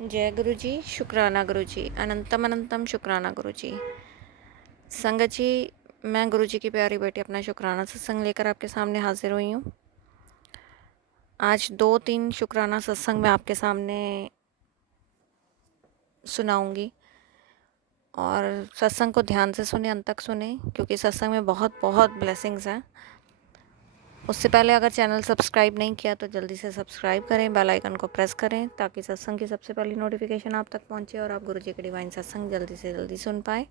जय गुरु जी, शुक्राना गुरु जी, अनंतम अनंतम शुक्राना गुरु जी। संगत जी, मैं गुरु जी की प्यारी बेटी अपना शुक्राना सत्संग लेकर आपके सामने हाजिर हुई हूँ। आज 2-3 शुक्राना सत्संग मैं आपके सामने सुनाऊंगी और सत्संग को ध्यान से सुने, अंत तक सुने, क्योंकि सत्संग में बहुत बहुत ब्लेसिंग्स हैं। उससे पहले अगर चैनल सब्सक्राइब नहीं किया तो जल्दी से सब्सक्राइब करें, बेल आइकन को प्रेस करें ताकि सत्संग की सबसे पहली नोटिफिकेशन आप तक पहुंचे और आप गुरु जी के डिवाइन सत्संग जल्दी से जल्दी सुन पाए।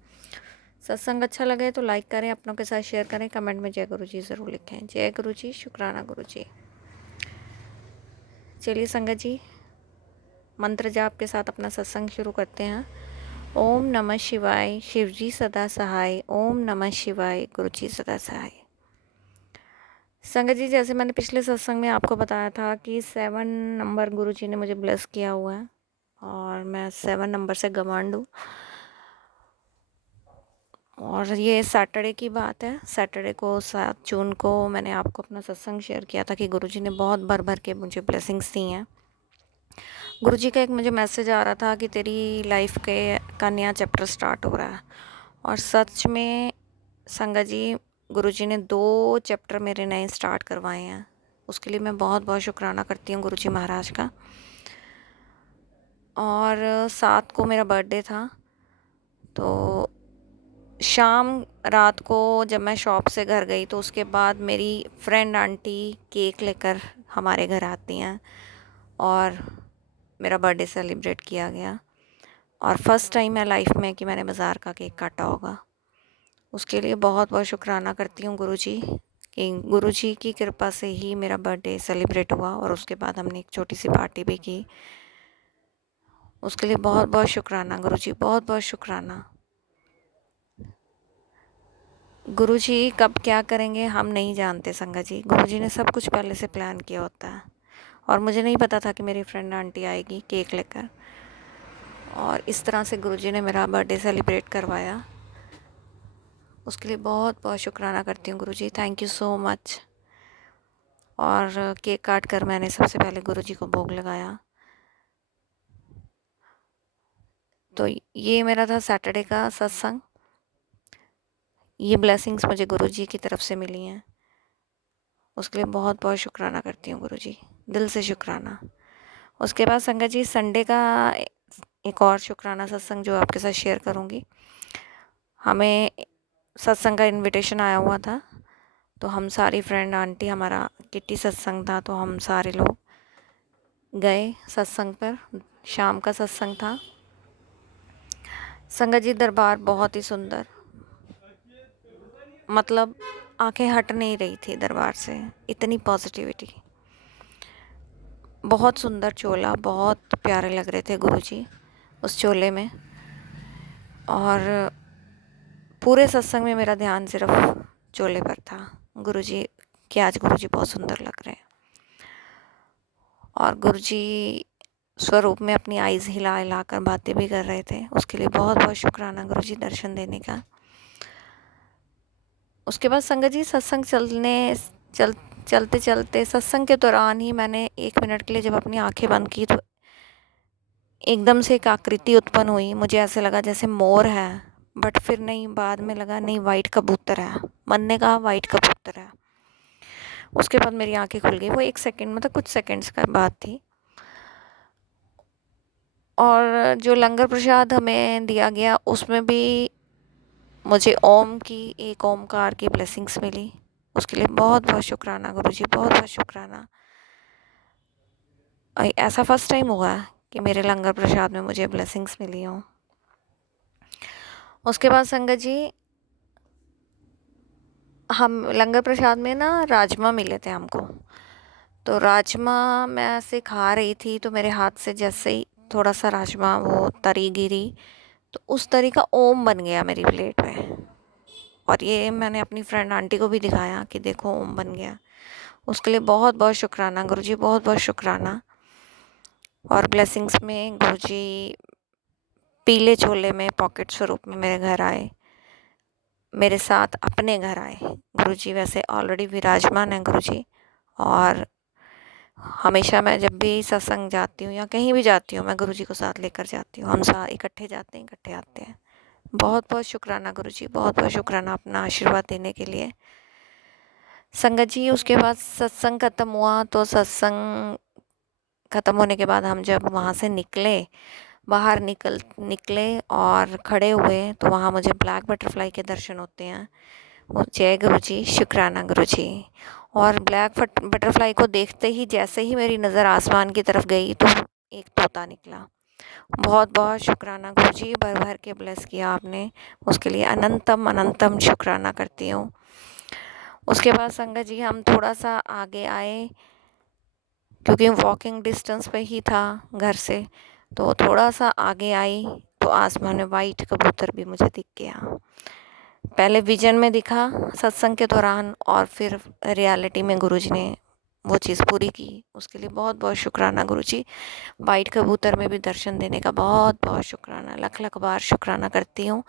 सत्संग अच्छा लगे तो लाइक करें, अपनों के साथ शेयर करें, कमेंट में जय गुरु जी ज़रूर लिखें। जय गुरु जी, शुक्राना गुरु जी। चलिए संगत जी, मंत्र जाप के साथ अपना सत्संग शुरू करते हैं। ओम नमः शिवाय, शिव जी सदा सहाय। ओम नमः शिवाय, गुरु जी सदा सहाय। संगत जी, जैसे मैंने पिछले सत्संग में आपको बताया था कि 7 नंबर गुरु जी ने मुझे ब्लेस किया हुआ है और मैं 7 नंबर से घमंड हूँ। और ये सैटरडे की बात है। सैटरडे को 7 जून को मैंने आपको अपना सत्संग शेयर किया था कि गुरुजी ने बहुत भर भर के मुझे ब्लेसिंग्स दी हैं। गुरुजी का एक मुझे मैसेज आ रहा था कि तेरी लाइफ का नया चैप्टर स्टार्ट हो रहा है। और सच में संगत जी, गुरुजी ने 2 चैप्टर मेरे नए स्टार्ट करवाए हैं। उसके लिए मैं बहुत बहुत शुक्राना करती हूँ गुरुजी महाराज का। और 7 को मेरा बर्थडे था, तो शाम रात को जब मैं शॉप से घर गई तो उसके बाद मेरी फ्रेंड आंटी केक लेकर हमारे घर आती हैं और मेरा बर्थडे सेलिब्रेट किया गया। और फर्स्ट टाइम है लाइफ में कि मैंने बाज़ार का केक काटा होगा। उसके लिए बहुत बहुत शुक्राना करती हूँ गुरुजी कि गुरुजी की कृपा से ही मेरा बर्थडे सेलिब्रेट हुआ और उसके बाद हमने एक छोटी सी पार्टी भी की। उसके लिए बहुत बहुत शुक्राना गुरुजी, बहुत बहुत शुक्राना। गुरुजी कब क्या करेंगे हम नहीं जानते संगत जी। गुरुजी ने सब कुछ पहले से प्लान किया होता है और मुझे नहीं पता था कि मेरी फ्रेंड आंटी आएगी केक लेकर। और इस तरह से गुरुजी ने मेरा बर्थडे सेलिब्रेट करवाया। उसके लिए बहुत बहुत शुक्राना करती हूँ गुरुजी, थैंक यू सो मच। और केक काट कर मैंने सबसे पहले गुरुजी को भोग लगाया। तो ये मेरा था सैटरडे का सत्संग। ये ब्लेसिंग्स मुझे गुरुजी की तरफ से मिली हैं, उसके लिए बहुत बहुत शुक्राना करती हूँ गुरुजी, दिल से शुक्राना। उसके बाद संगत जी, संडे का एक और शुक्राना सत्संग जो आपके साथ शेयर करूँगी। हमें सत्संग का इनविटेशन आया हुआ था, तो हम सारी फ्रेंड आंटी, हमारा किट्टी सत्संग था, तो हम सारे लोग गए सत्संग पर। शाम का सत्संग था। संगत जी, दरबार बहुत ही सुंदर, मतलब आंखें हट नहीं रही थी दरबार से, इतनी पॉजिटिविटी। बहुत सुंदर चोला, बहुत प्यारे लग रहे थे गुरुजी उस चोले में। और पूरे सत्संग में मेरा ध्यान सिर्फ चोले पर था, गुरुजी कि आज गुरुजी बहुत सुंदर लग रहे हैं। और गुरुजी स्वरूप में अपनी आईज़ हिला हिला कर बातें भी कर रहे थे। उसके लिए बहुत बहुत शुक्राना गुरुजी दर्शन देने का। उसके बाद संगत जी, सत्संग चलते चलते सत्संग के दौरान ही मैंने 1 मिनट के लिए जब अपनी आंखें बंद की तो एकदम से एक आकृति उत्पन्न हुई। मुझे ऐसे लगा जैसे मोर है, बट फिर नहीं, बाद में लगा नहीं, वाइट कबूतर है। मन ने कहा वाइट कबूतर है। उसके बाद मेरी आंखें खुल गई। वो 1 सेकंड, मतलब कुछ सेकंड्स का बात थी। और जो लंगर प्रसाद हमें दिया गया उसमें भी मुझे ओम की, एक ओमकार की ब्लेसिंग्स मिली। उसके लिए बहुत बहुत शुक्राना गुरुजी, बहुत बहुत शुक्राना। ऐसा फर्स्ट टाइम हुआ कि मेरे लंगर प्रसाद में मुझे ब्लेसिंग्स मिली हों। उसके बाद संगत जी, हम लंगर प्रसाद में ना राजमा मिले थे हमको। तो राजमा मैं ऐसे खा रही थी तो मेरे हाथ से जैसे ही थोड़ा सा राजमा वो तरी गिरी तो उस तरी का ओम बन गया मेरी प्लेट में। और ये मैंने अपनी फ्रेंड आंटी को भी दिखाया कि देखो ओम बन गया। उसके लिए बहुत बहुत शुक्राना गुरुजी, बहुत बहुत शुक्राना। और ब्लेसिंग्स में गुरुजी पीले छोले में पॉकेट स्वरूप में मेरे घर आए, मेरे साथ अपने घर आए। गुरुजी वैसे ऑलरेडी विराजमान हैं गुरुजी, और हमेशा मैं जब भी सत्संग जाती हूँ या कहीं भी जाती हूँ, मैं गुरुजी को साथ लेकर जाती हूँ। हम साथ इकट्ठे जाते हैं, इकट्ठे आते हैं। बहुत बहुत शुक्राना गुरुजी, बहुत बहुत शुक्राना अपना आशीर्वाद देने के लिए। संगत जी, उसके बाद सत्संग ख़त्म हुआ, तो सत्संग ख़त्म होने के बाद हम जब वहाँ से निकले, बाहर निकले और खड़े हुए, तो वहाँ मुझे ब्लैक बटरफ्लाई के दर्शन होते हैं। वो जय गुरुजी, शुक्राना गुरुजी। और ब्लैक बटरफ्लाई को देखते ही जैसे ही मेरी नज़र आसमान की तरफ गई, तो एक तोता निकला। बहुत बहुत शुक्राना गुरुजी, भर भर के ब्लेस किया आपने, उसके लिए अनंतम अनंतम शुक्राना करती हूँ। उसके बाद संगत जी हम थोड़ा सा आगे आए, क्योंकि वॉकिंग डिस्टेंस पे ही था घर से, तो थोड़ा सा आगे आई तो आसमान में वाइट कबूतर भी मुझे दिख गया। पहले विजन में दिखा सत्संग के दौरान, और फिर रियलिटी में गुरुजी ने वो चीज़ पूरी की। उसके लिए बहुत बहुत शुक्राना गुरुजी। वाइट कबूतर में भी दर्शन देने का बहुत बहुत शुक्राना, लख लख बार शुक्राना करती हूँ।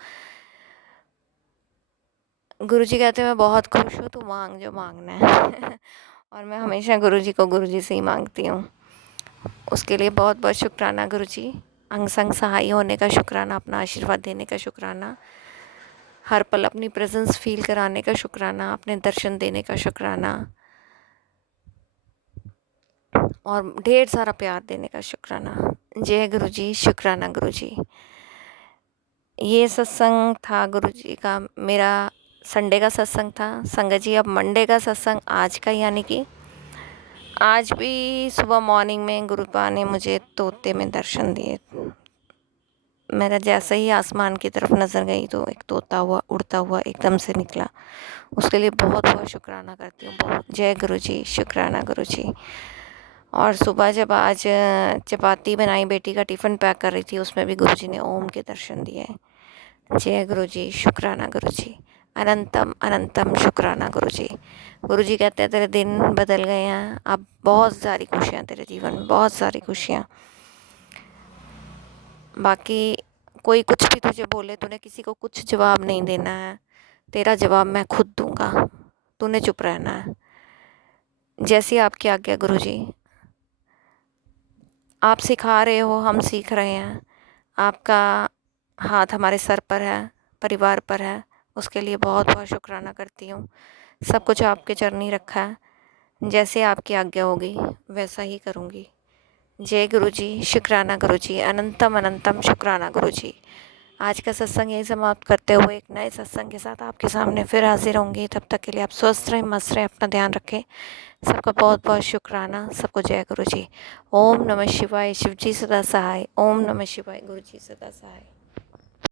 गुरुजी कहते हैं मैं बहुत खुश हूँ, तू मांग जो मांगना है और मैं हमेशा गुरुजी को गुरुजी से ही मांगती हूँ। उसके लिए बहुत बहुत शुक्राना गुरुजी। अंग संग सहाय होने का शुक्राना, अपना आशीर्वाद देने का शुक्राना, हर पल अपनी प्रेजेंस फील कराने का शुक्राना, अपने दर्शन देने का शुक्राना, और ढेर सारा प्यार देने का शुक्राना। जय गुरुजी, शुक्राना गुरुजी। ये सत्संग था गुरुजी का, मेरा संडे का सत्संग था। संगत जी, अब मंडे का सत्संग आज का, यानी कि आज भी सुबह मॉर्निंग में गुरुपा ने मुझे तोते में दर्शन दिए। मेरा जैसे ही आसमान की तरफ नज़र गई, तो एक तोता हुआ उड़ता हुआ एकदम से निकला। उसके लिए बहुत बहुत शुक्राना करती हूँ। जय गुरुजी, शुक्राना गुरुजी। और सुबह जब आज चपाती बनाई, बेटी का टिफ़िन पैक कर रही थी, उसमें भी गुरुजी ने ओम के दर्शन दिए। जय गुरुजी, शुक्राना गुरुजी। अनंतम अनंतम शुक्राना गुरुजी। गुरुजी कहते हैं तेरे दिन बदल गए हैं, अब बहुत सारी खुशियाँ तेरे जीवन में, बहुत सारी खुशियाँ। बाकी कोई कुछ भी तुझे बोले, तूने किसी को कुछ जवाब नहीं देना है, तेरा जवाब मैं खुद दूंगा, तूने चुप रहना है। जैसी आपकी आज्ञा गुरुजी। आप सिखा रहे हो, हम सीख रहे हैं। आपका हाथ हमारे सर पर है, परिवार पर है, उसके लिए बहुत बहुत शुक्राना करती हूँ। सब कुछ आपके चरनी रखा है, जैसे आपकी आज्ञा होगी वैसा ही करूँगी। जय गुरुजी, शुक्राना गुरुजी, अनंतम अनंतम शुक्राना गुरुजी। आज का सत्संग यही समाप्त करते हुए एक नए सत्संग के साथ आपके सामने फिर हाजिर होंगी। तब तक के लिए आप स्वस्थ रहें, मस्त रहें, अपना ध्यान रखें। सबका बहुत बहुत शुक्राना, सबको जय गुरुजी। ओम नमः शिवाय, शिवजी सदा सहाय। ओम नमः शिवाय, गुरुजी सदा सहाय।